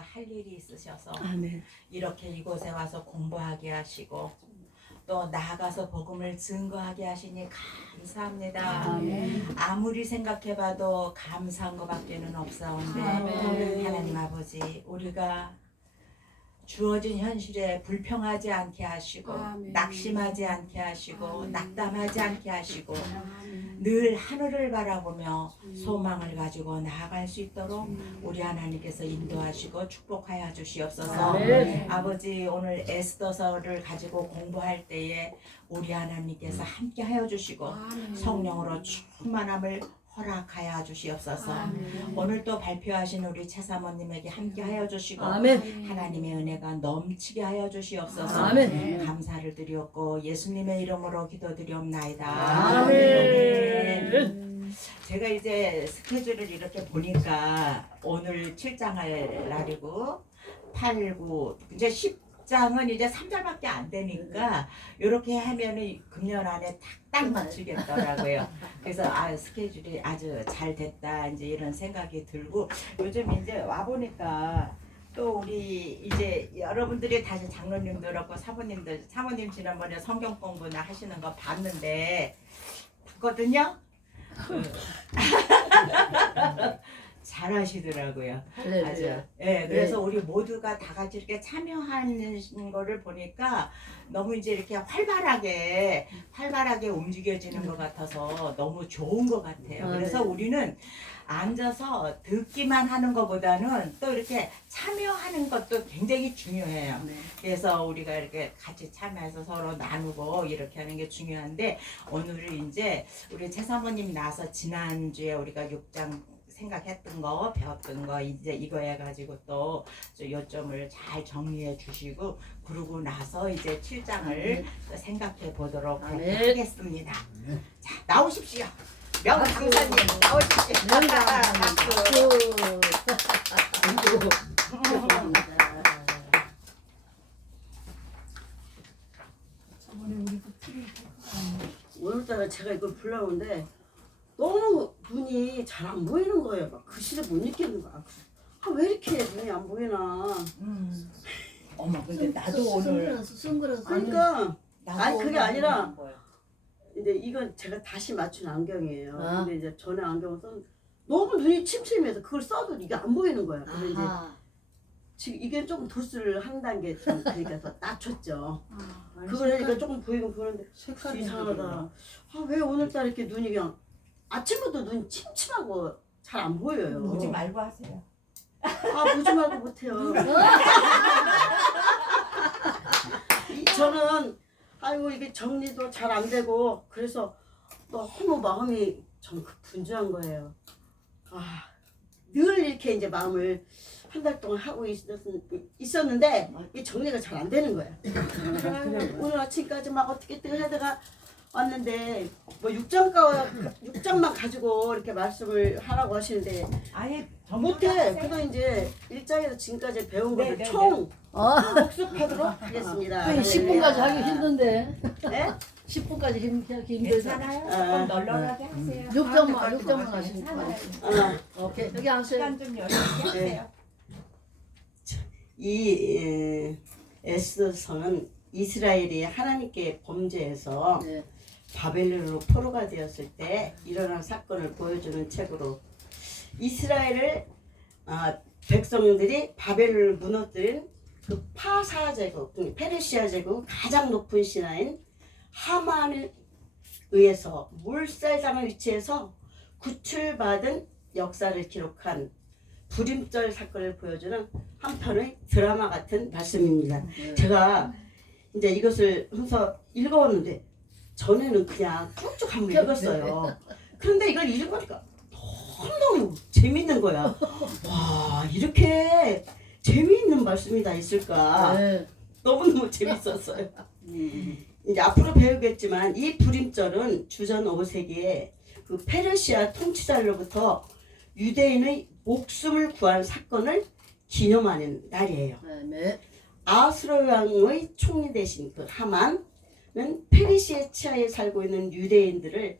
할 일이 있으셔서 아멘. 이렇게 이곳에 와서 공부하게 하시고 또 나아가서 복음을 증거하게 하시니 감사합니다. 아멘. 아무리 생각해봐도 감사한 것밖에는 없사온데 아멘. 하나님 아버지 우리가 주어진 현실에 불평하지 않게 하시고 아멘. 낙심하지 않게 하시고 아멘. 낙담하지 않게 하시고 아멘. 늘 하늘을 바라보며 소망을 가지고 나아갈 수 있도록 우리 하나님께서 인도하시고 축복하여 주시옵소서. 아멘. 아버지 오늘 에스더서를 가지고 공부할 때에 우리 하나님께서 함께하여 주시고 아멘. 성령으로 충만함을 허락하여 주시옵소서. 아멘. 오늘 또 발표하신 우리 최사모님에게 함께하여 주시고 아멘. 하나님의 은혜가 넘치게 하여 주시옵소서. 아멘. 감사를 드렸고 예수님의 이름으로 기도드리옵나이다. 아멘. 제가 이제 스케줄을 이렇게 보니까 오늘 7장할 날이고 8, 9 이제 10장은 이제 3절밖에 안 되니까 이렇게 하면은 금년 안에 딱 맞추겠더라고요. 그래서 스케줄이 아주 잘 됐다 이제 이런 생각이 들고 요즘 이제 와 보니까 또 우리 이제 여러분들이 다시 장로님도 그렇고 사모님들 사모님 지난번에 성경 공부나 하시는 거 봤는데 봤거든요. 잘하시더라고요. 아주. 예, 그래서 우리 모두가 다 같이 이렇게 참여하는 거를 보니까 너무 이제 이렇게 활발하게 움직여지는 것 같아서 너무 좋은 것 같아요. 그래서 우리는 앉아서 듣기만 하는 것보다는 또 이렇게 참여하는 것도 굉장히 중요해요. 그래서 우리가 이렇게 같이 참여해서 서로 나누고 이렇게 하는 게 중요한데 오늘은 이제 우리 최사모님 나서 지난주에 우리가 6장 생각했던 거 배웠던 거 이제 이거 해가지고 또 요점을 잘 정리해 주시고 그러고 나서 이제 7장을 생각해 보도록 하겠습니다. 자 나오십시오. 명강사님 나오십시오. 오늘따라 제가 이걸 불러오는데 너무 눈이 잘 안 보이는 거예요. 막 글씨를 못 읽겠는 거야. 왜 이렇게 눈이 안 보이나. 어머 근데 나도 오늘 선글라스. 그러니까 아니, 그게 오늘 아니라 안 보여. 근데 이건 제가 다시 맞춘 안경이에요. 아. 근데 이제 전에 안경을 썼는데 너무 눈이 침침해서 그걸 써도 이게 안 보이는 거야. 그래서 이제 지금 이게 조금 도수를 한 단계 좀 그러니까 더 낮췄죠. 그러니까 조금 보이긴 보이는데 이상하다. 왜 오늘따라 이렇게 눈이 그냥 아침부터 눈이 침침하고 잘 안 보여요. 보지 말고 하세요. 보지 말고 못해요. 저는 아이고 이게 정리도 잘 안 되고 그래서 너무 마음이 좀 분주한 거예요. 늘 이렇게 이제 마음을 한 달 동안 하고 있었는데 이 정리가 잘 안 되는 거예요. 오늘 아침까지 막 어떻게든 하다가 왔는데 뭐 6장만 가지고 이렇게 말씀을 하라고 하시는데 아예 못해. 그래서 이제 1장에서 지금까지 배운 네, 것을 네, 총 복습하도록 하겠습니다. 10분까지 하기 힘든데. 네? 10분까지 하기 힘들다. 괜찮아요. 조금 널널하게 하세요. 6점만 하시면 괜찮아요. 오케이. 여기 앉으세요. 시간 좀 여유있게 하세요. 이 에스더서는 이스라엘이 하나님께 범죄해서 네. 바벨론으로 포로가 되었을 때 일어난 사건을 보여주는 책으로 이스라엘을 백성들이 바벨론을 무너뜨린 그 파사 제국, 페르시아 제국 가장 높은 신하인 하만에 의해서 물살장을 위치해서 구출받은 역사를 기록한 불임절 사건을 보여주는 한편의 드라마 같은 말씀입니다. 제가 이제 이것을 해서 읽어왔는데 전에는 그냥 쭉 한번 읽었어요. 그런데 이걸 읽으니까 너무너무 재밌는 거야. 와 이렇게 재미있는 말씀이 다 있을까. 너무너무 재밌었어요. 이제 앞으로 배우겠지만 이 불임절은 주전 5세기에 그 페르시아 통치자로부터 유대인의 목숨을 구한 사건을 기념하는 날이에요. 아수르 왕의 총리 대신 그 하만은 페르시아 치하에 살고 있는 유대인들을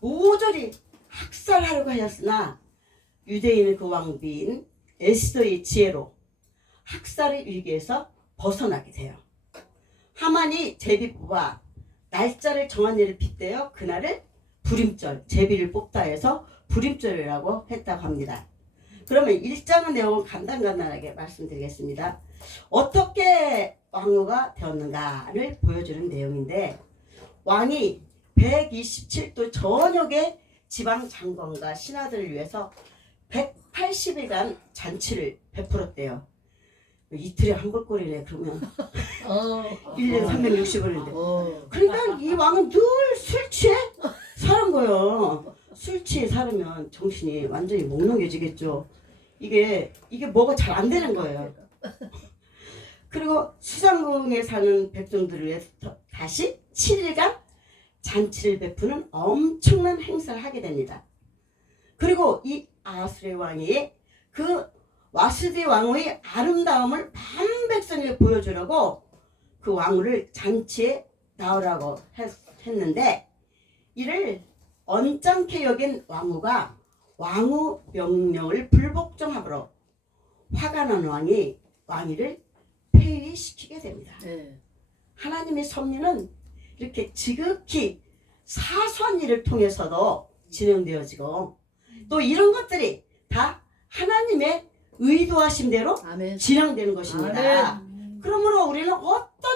모조리 학살하려고 하였으나 유대인의 그 왕비인 에스더의 지혜로 학살의 위기에서 벗어나게 돼요. 하만이 제비 뽑아 날짜를 정한 일을 빗대어 그날을 불임절, 제비를 뽑다 해서 불임절이라고 했다고 합니다. 그러면 1장의 내용을 간단하게 말씀드리겠습니다. 어떻게 왕후가 되었는가를 보여주는 내용인데, 왕이 127도 전역의 지방 장관과 신하들을 위해서 180일간 잔치를 베풀었대요. 이틀에 한 벌거리네. 그러면 1년 360일인데. 그러니까 이 왕은 늘 술 취해 사는 거예요. 술 취해 살으면 정신이 완전히 몽롱해지겠죠. 이게 뭐가 잘 안 되는 거예요. 그리고 수상궁에 사는 백성들을 위해서 다시 7일간 잔치를 베푸는 엄청난 행사를 하게 됩니다. 그리고 이 아하수의 왕이 그 와스디 왕후의 아름다움을 반 백성에게 보여주려고 그 왕후를 잔치에 나오라고 했는데, 이를 언짢게 여긴 왕후가 왕후 명령을 불복종함으로 화가 난 왕이 왕위를 폐위시키게 됩니다. 네. 하나님의 섭리는 이렇게 지극히 사소한 일을 통해서도 진행되어지고, 또 이런 것들이 다 하나님의 의도하심대로 아멘. 진행되는 것입니다. 아멘. 그러므로 우리는 어떤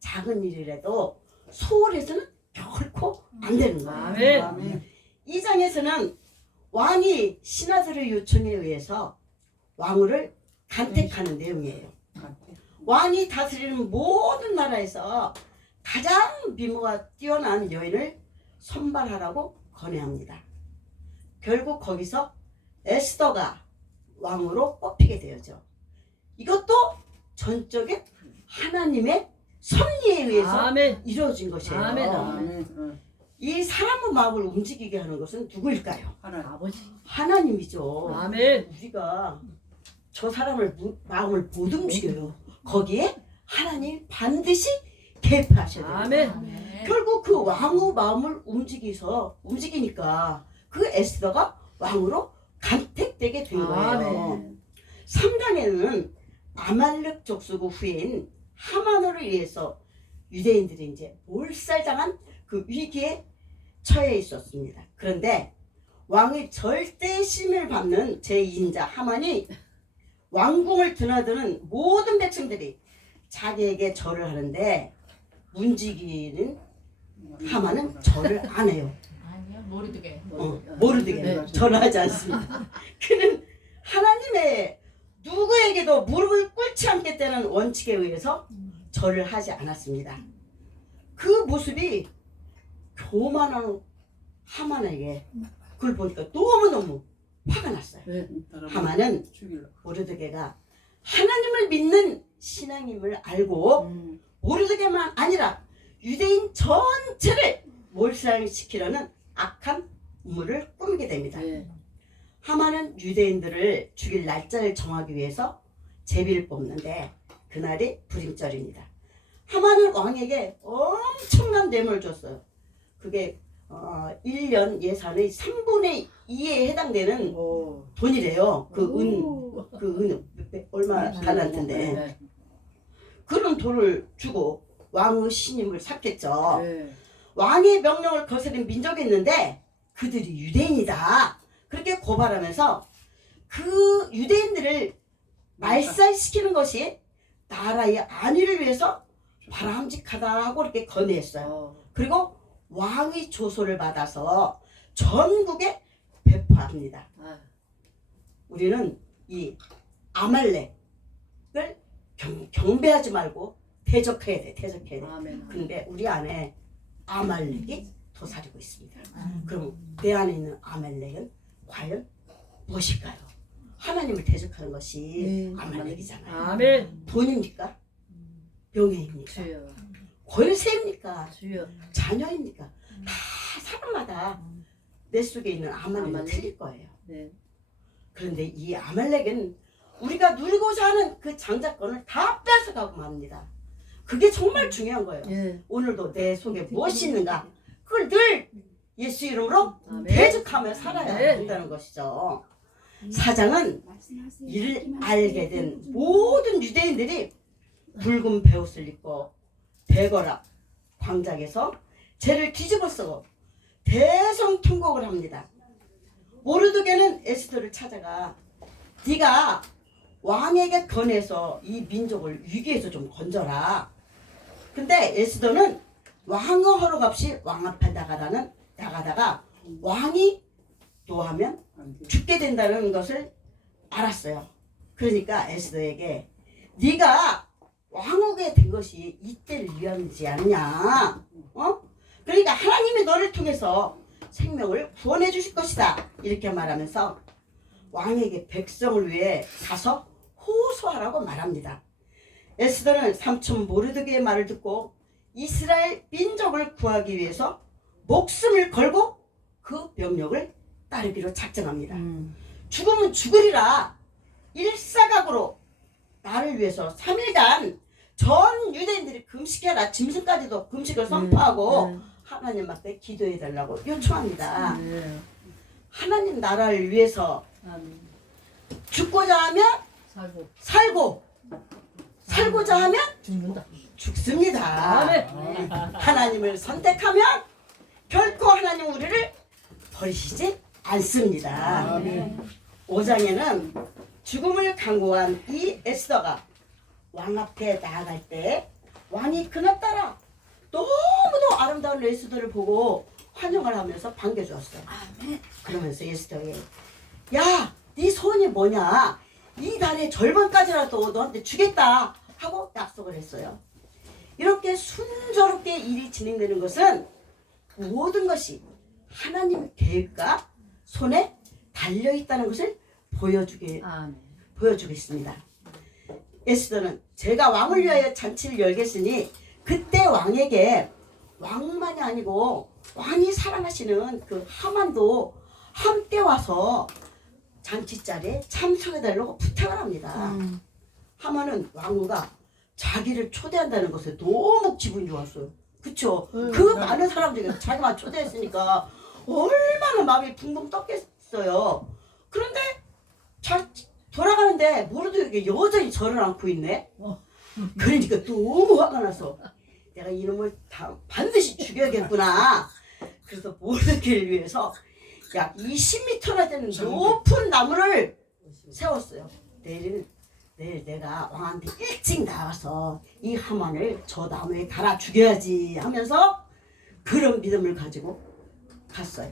작은 일이라도 소홀해서는 결코 안 되는 거예요. 아멘. 이 장에서는 왕이 신하들의 요청에 의해서 왕후를 간택하는 내용이에요. 왕이 다스리는 모든 나라에서 가장 미모가 뛰어난 여인을 선발하라고 건의합니다. 결국 거기서 에스더가 왕으로 뽑히게 되었죠. 이것도 전적인 하나님의 섭리에 의해서 아멘. 이루어진 것이에요. 아멘. 이 사람의 마음을 움직이게 하는 것은 누구일까요? 아버지. 하나님이죠. 아멘. 우리가 저 사람을 마음을 못 움직여요. 거기에 하나님 반드시 개입하셔야 돼요. 아멘. 결국 그 왕후 마음을 움직이니까 그 에스더가 왕으로 간택되게 된 거예요. 아멘. 3장에는 아말렉 족속 후예인 하만으로 의해서 유대인들이 이제 몰살당한 그 위기에 처해 있었습니다. 그런데 왕의 절대심을 받는 제2인자 하만이 왕궁을 드나드는 모든 백성들이 자기에게 절을 하는데, 문지기는 하만은 절을 안 해요. 아니요, 모르드게. 모르드게 네. 절을 하지 않습니다. 그는 하나님의 누구에게도 무릎을 꿇지 않겠다는 원칙에 의해서 절을 하지 않았습니다. 그 모습이 교만한 하만에게 그걸 보니까 너무너무 화가 났어요. 네. 하만은 모르드게가 하나님을 믿는 신앙임을 알고 모르드게만 아니라 유대인 전체를 몰살시키려는 악한 음모를 꾸미게 됩니다. 네. 하만은 유대인들을 죽일 날짜를 정하기 위해서 제비를 뽑는데 그날이 불임절입니다. 하만은 왕에게 엄청난 뇌물을 줬어요. 그게 1년 예산의 3분의 2에 해당되는 돈이래요. 그 은 얼마 달란트인데. 네. 그런 돈을 주고 왕의 신임을 샀겠죠. 네. 왕의 명령을 거스린 민족이 있는데 그들이 유대인이다. 그렇게 고발하면서 그 유대인들을 말살시키는 것이 나라의 안위를 위해서 바람직하다고 이렇게 건의했어요. 그리고 왕의 조소를 받아서 전국에 배포합니다. 우리는 이 아말렉을 경배하지 말고 대적해야 돼. 아멘. 근데 우리 안에 아말렉이 도사리고 있습니다. 그럼 내 안에 있는 아말렉은 과연 무엇일까요? 하나님을 대적하는 것이 아말렉이잖아요. 아멘. 돈입니까? 명예입니까? 주여. 권세입니까? 주여. 자녀입니까? 다 사람마다 내 속에 있는 아말렉은 아말렉. 틀릴 거예요. 네. 그런데 이 아말렉은 우리가 누리고자 하는 그 장자권을 다 뺏어가고 맙니다. 그게 정말 중요한 거예요. 예. 오늘도 내 속에 무엇이 있는가? 그걸 늘 예수 이름으로 아멘. 대적하며 살아야 네. 된다는 것이죠. 사장은 이를 알게 된 모든 모든 유대인들이 붉은 베옷을 입고 대궐 광장에서 죄를 뒤집어 쓰고 대성통곡을 합니다. 모르드게는 에스더를 찾아가 네가 왕에게 건해서 이 민족을 위기에서 좀 건져라. 근데 에스더는 왕의 허락 없이 왕 앞에 나가다가 왕이 노하면 죽게 된다는 것을 알았어요. 그러니까 에스더에게 네가 왕후게 된 것이 이때를 위함이지 않냐. 그러니까 하나님이 너를 통해서 생명을 구원해 주실 것이다. 이렇게 말하면서 왕에게 백성을 위해 가서 호소하라고 말합니다. 에스더는 삼촌 모르드게의 말을 듣고 이스라엘 민족을 구하기 위해서 목숨을 걸고 그 명령을 따르기로 작정합니다. 죽으면 죽으리라. 일사각으로 나를 위해서 3일간 전 유대인들이 금식해라. 짐승까지도 금식을 선포하고 하나님 앞에 기도해달라고 요청합니다. 하나님 나라를 위해서 죽고자 하면 살고 살고자 하면 죽습니다. 하나님을 선택하면 결코 하나님 우리를 버리시지 않습니다. 5장에는 죽음을 강구한 이 에스더가 왕 앞에 나아갈 때 왕이 그날따라 너무도 아름다운 에스더를 보고 환영을 하면서 반겨주었어요. 그러면서 에스더에 야, 네 소원이 뭐냐? 이 달의 절반까지라도 너한테 주겠다 하고 약속을 했어요. 이렇게 순조롭게 일이 진행되는 것은 모든 것이 하나님 계획과 손에 달려있다는 것을 보여주고 있습니다. 에스더는 제가 왕을 위하여 잔치를 열겠으니 그때 왕에게 왕만이 아니고 왕이 사랑하시는 그 하만도 함께 와서 잔치 자리에 참석해달라고 부탁을 합니다. 하만은 왕후가 자기를 초대한다는 것에 너무 기분이 좋았어요. 그쵸? 그 많은 사람들이 자기만 초대했으니까 얼마나 마음이 붕붕 떴겠어요. 그런데 잘 돌아가는데 모르드게 여전히 절을 않고 있네. 그러니까 너무 화가 나서 내가 이놈을 반드시 죽여야겠구나. 그래서 모르드게를 위해서 약 20m나 되는 높은 나무를 세웠어요. 내일 내가 왕한테 일찍 나와서 이 하만을 저 나무에 달아 죽여야지 하면서 그런 믿음을 가지고 갔어요.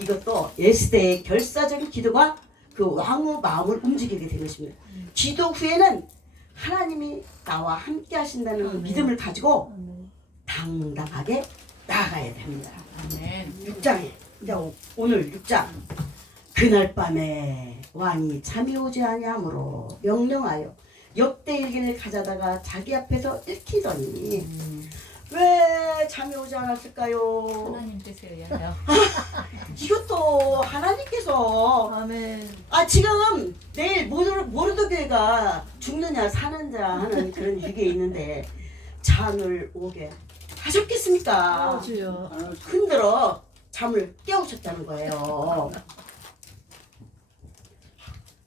이것도 에스더의 결사적인 기도가 그 왕후 마음을 움직이게 된 것입니다. 기도 후에는 하나님이 나와 함께 하신다는 믿음을 가지고 당당하게 나아가야 됩니다. 6장에 이제 오늘 6장 그날 밤에 왕이 잠이 오지 아니하므로 명령하여 역대일기를 가져다가 자기 앞에서 읽히더니 왜 잠이 오지 않았을까요? 하나님께서요. 이것도 하나님께서 아멘. 지금 내일 모르드게가 죽느냐 사느냐 하는 그런 위기에 있는데 잠을 오게 하셨겠습니까? 주여. 흔들어 잠을 깨우셨다는 거예요.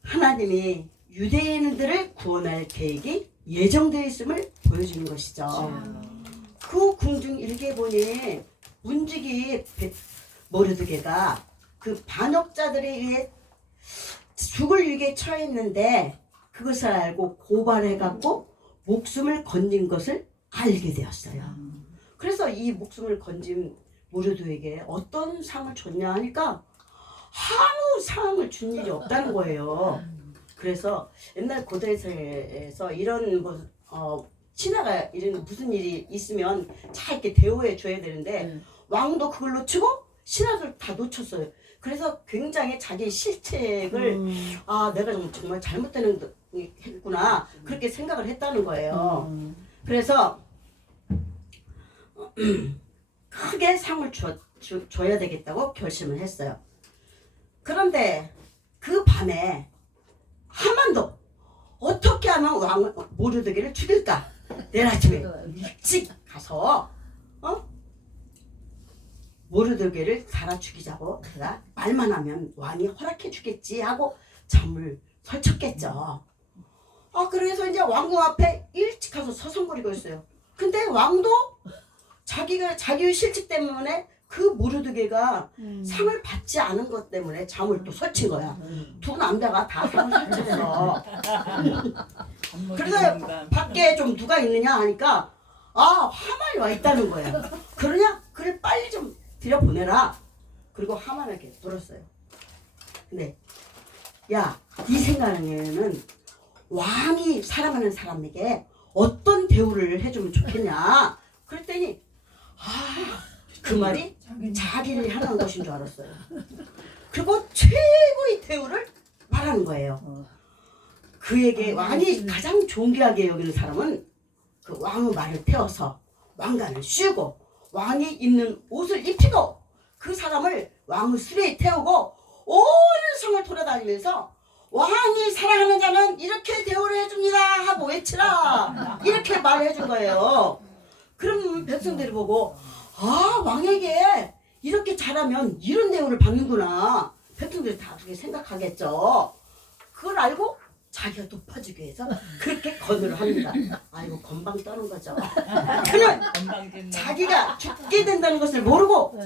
하나님이 유대인들을 구원할 계획이 예정되어 있음을 보여주는 것이죠. 그 궁중 일기에 보니 문지기 모르드게가 그 반역자들에 의해 죽을 위기에 처했는데 그것을 알고 고발해갖고 목숨을 건진 것을 알게 되었어요. 그래서 이 목숨을 건진 모르드에게 어떤 상을 줬냐 하니까 아무 상을 준 일이 없다는 거예요. 그래서 옛날 고대에서 이런 신하가 이런 무슨 일이 있으면 잘 이렇게 대우해 줘야 되는데 왕도 그걸 놓치고 신하들 다 놓쳤어요. 그래서 굉장히 자기 실책을 내가 정말 잘못되는 했구나 그렇게 생각을 했다는 거예요. 그래서 크게 상을 줘야 되겠다고 결심을 했어요. 그런데 그 밤에 하만도 어떻게 하면 왕 모르드게를 죽일까? 내일 아침에 일찍 가서 모르드게를 달아 죽이자고 내가 말만 하면 왕이 허락해 주겠지 하고 잠을 설쳤겠죠. 그래서 이제 왕궁 앞에 일찍 가서 서성거리고 있어요. 근데 왕도 자기의 실직 때문에 그 모르드게가 상을 받지 않은 것 때문에 잠을 또 설친 거야. 두 남자가 다 상을 설쳤어. 그래서 밖에 좀 누가 있느냐 하니까 하만이 와 있다는 거야. 그러냐? 그래 빨리 좀 들여보내라. 그리고 하만에게 물었어요. 근데 야, 네 생각에는 왕이 사랑하는 사람에게 어떤 대우를 해주면 좋겠냐? 그랬더니 그 말이 자기를 향한 것인 줄 알았어요. 그리고 최고의 대우를 말하는 거예요. 그에게 왕이 가장 존귀하게 여기는 사람은 그 왕의 말을 태워서 왕관을 씌우고 왕이 입는 옷을 입히고 그 사람을 왕의 수레에 태우고 온 성을 돌아다니면서 왕이 사랑하는 자는 이렇게 대우를 해줍니다 하고 외치라 이렇게 말을 해준 거예요. 그럼 백성들이 보고 왕에게 이렇게 잘하면 이런 대우를 받는구나. 백성들이 다 그렇게 생각하겠죠. 그걸 알고 자기가 높아지기 위해서 그렇게 건의를 합니다. 아이고 건방 떠는 거죠. 그는 자기가 죽게 된다는 것을 모르고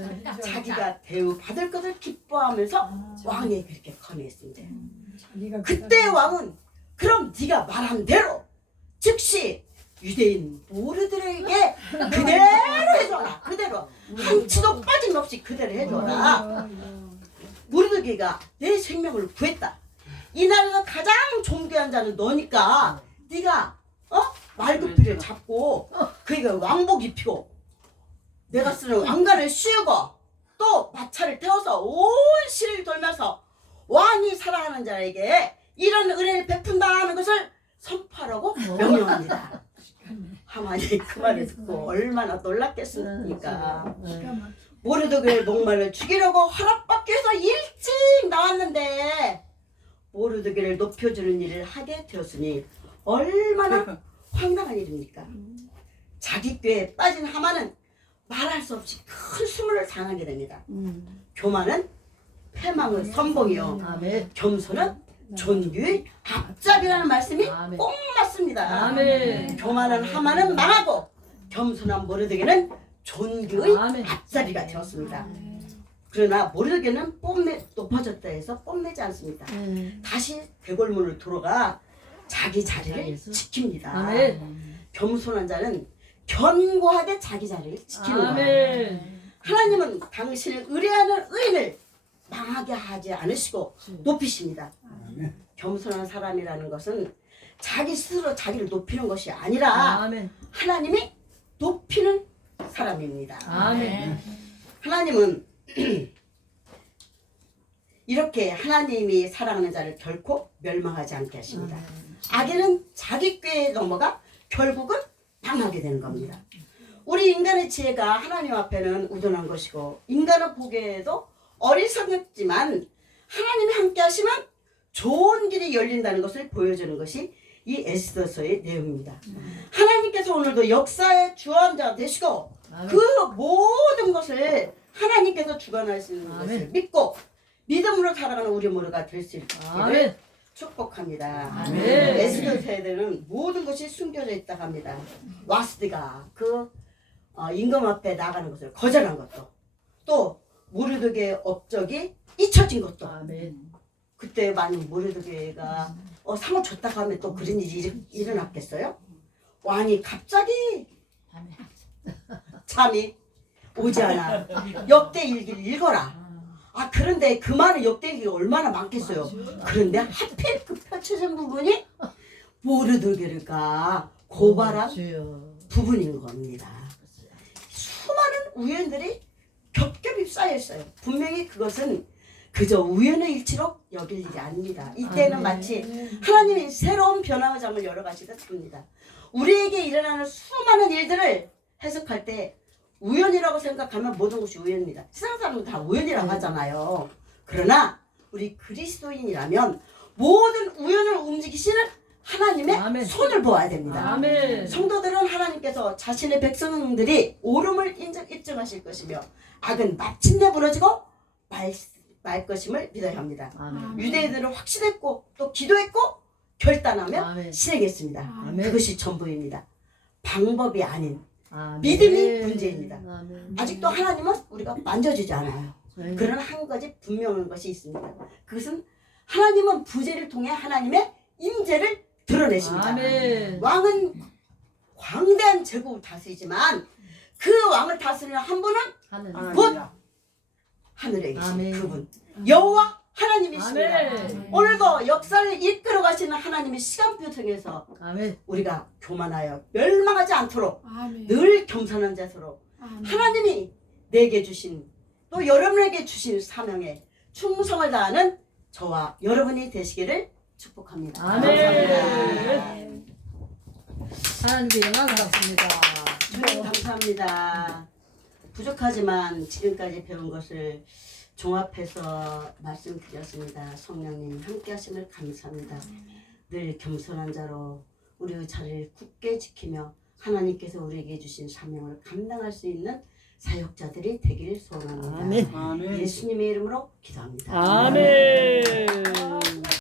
자기가 대우 받을 것을 기뻐하면서 왕에게 그렇게 건의했습니다. 그때 왕은 그럼 네가 말한 대로 즉시 유대인 모르들에게 그대로 해줘라. 그대로 한치도 빠짐없이 그대로 해줘라. 모르드게가 내 생명을 구했다. 이 나라에서 가장 존귀한 자는 너니까 네가 말굽이를 잡고 그에게 왕복 입히고 내가 쓰는 왕관을 씌우고 또 마차를 태워서 온 시를 돌면서 왕이 사랑하는 자에게 이런 은혜를 베푼다는 것을 선포하라고 명령합니다. 하만이 그 말을 듣고 얼마나 놀랐겠습니까. 모르드게의 목말을 죽이려고 허락받기 위해서 일찍 나왔는데 모르드게를 높여주는 일을 하게 되었으니 얼마나 황당한 일입니까. 자기 꾀에 빠진 하만은 말할 수 없이 큰 수모를 당하게 됩니다. 교만은 패망의 선봉이요 겸손은 존귀의 앞잡이라는 말씀이 꼭 맞습니다. 교만한 하만은 망하고 겸손한 모르드게는 존귀의 앞잡이가 되었습니다. 그러나 모르드게는 높아졌다 해서 뽐내지 않습니다. 다시 대궐문으로 들어가 자기 자리를 지킵니다. 겸손한 자는 견고하게 자기 자리를 지키는 거예요. 하나님은 당신을 의뢰하는 의인을 망하게 하지 않으시고 높이십니다. 겸손한 사람이라는 것은 자기 스스로 자기를 높이는 것이 아니라 하나님이 높이는 사람입니다. 하나님은 이렇게 하나님이 사랑하는 자를 결코 멸망하지 않게 하십니다. 악에는 자기 꾀에 넘어가 결국은 망하게 되는 겁니다. 우리 인간의 지혜가 하나님 앞에는 우둔한 것이고 인간은 보기에도 어리석었지만 하나님이 함께 하시면 좋은 길이 열린다는 것을 보여주는 것이 이 에스더서의 내용입니다. 하나님께서 오늘도 역사의 주관자 되시고 그 모든 것을 하나님께서 주관하시는 것을 믿고 믿음으로 살아가는 우리 모두가 될 수 있기를 축복합니다. 에스더 세대는 모든 것이 숨겨져 있다고 합니다. 와스디가 그 임금 앞에 나가는 것을 거절한 것도 또 모르드게의 업적이 잊혀진 것도 그때 만약 모르드게가 상을 줬다고 하면 또 그런 일이 일어났겠어요? 왕이 갑자기 잠이 오지 않아. 역대일기를 읽어라. 그런데 그 말은 역대일기가 얼마나 많겠어요. 그런데 하필 그 펼쳐진 부분이 모르드게가 고발한 부분인 겁니다. 수많은 우연들이 겹겹이 쌓여있어요. 분명히 그것은 그저 우연의 일치로 여길 일이 아닙니다. 이때는 마치 하나님이 새로운 변화의 장을 열어가시듯 봅니다. 우리에게 일어나는 수많은 일들을 해석할 때 우연이라고 생각하면 모든 것이 우연입니다. 세상 사람은 다 우연이라고 하잖아요. 그러나 우리 그리스도인이라면 모든 우연을 움직이시는 하나님의 손을 보아야 됩니다. 성도들은 하나님께서 자신의 백성들이 옳음을 입증하실 것이며 악은 마침내 부러지고 말 것임을 믿어야 합니다. 유대인들은 확신했고 또 기도했고 결단하며 아멘. 실행했습니다. 아멘. 그것이 전부입니다. 방법이 아닌 아멘. 믿음이 문제입니다. 아멘. 아직도 하나님은 우리가 만져주지 않아요. 네. 그러나 한 가지 분명한 것이 있습니다. 그것은 하나님은 부재를 통해 하나님의 임재를 드러내십니다. 아멘. 왕은 광대한 제국을 다스리지만 그 왕을 다스리는 한 분은 하늘. 곧 하늘에 계신 아멘. 그분 여호와 하나님이십니다. 아멘. 오늘도 역사를 이끌어 가시는 하나님의 시간표 통해서 아멘. 우리가 교만하여 멸망하지 않도록 아멘. 늘 겸손한 자세로 아멘. 하나님이 내게 주신 또 여러분에게 주신 사명에 충성을 다하는 저와 여러분이 되시기를 축복합니다. 아멘. 감사합니다. 하나님께 영광 받습니다. 주님 감사합니다. 부족하지만 지금까지 배운 것을 종합해서 말씀드렸습니다. 성령님 함께 하심을 감사합니다. 늘 겸손한 자로 우리의 자리를 굳게 지키며 하나님께서 우리에게 주신 사명을 감당할 수 있는 사역자들이 되기를 소원합니다. 아멘. 아멘. 예수님의 이름으로 기도합니다. 아멘.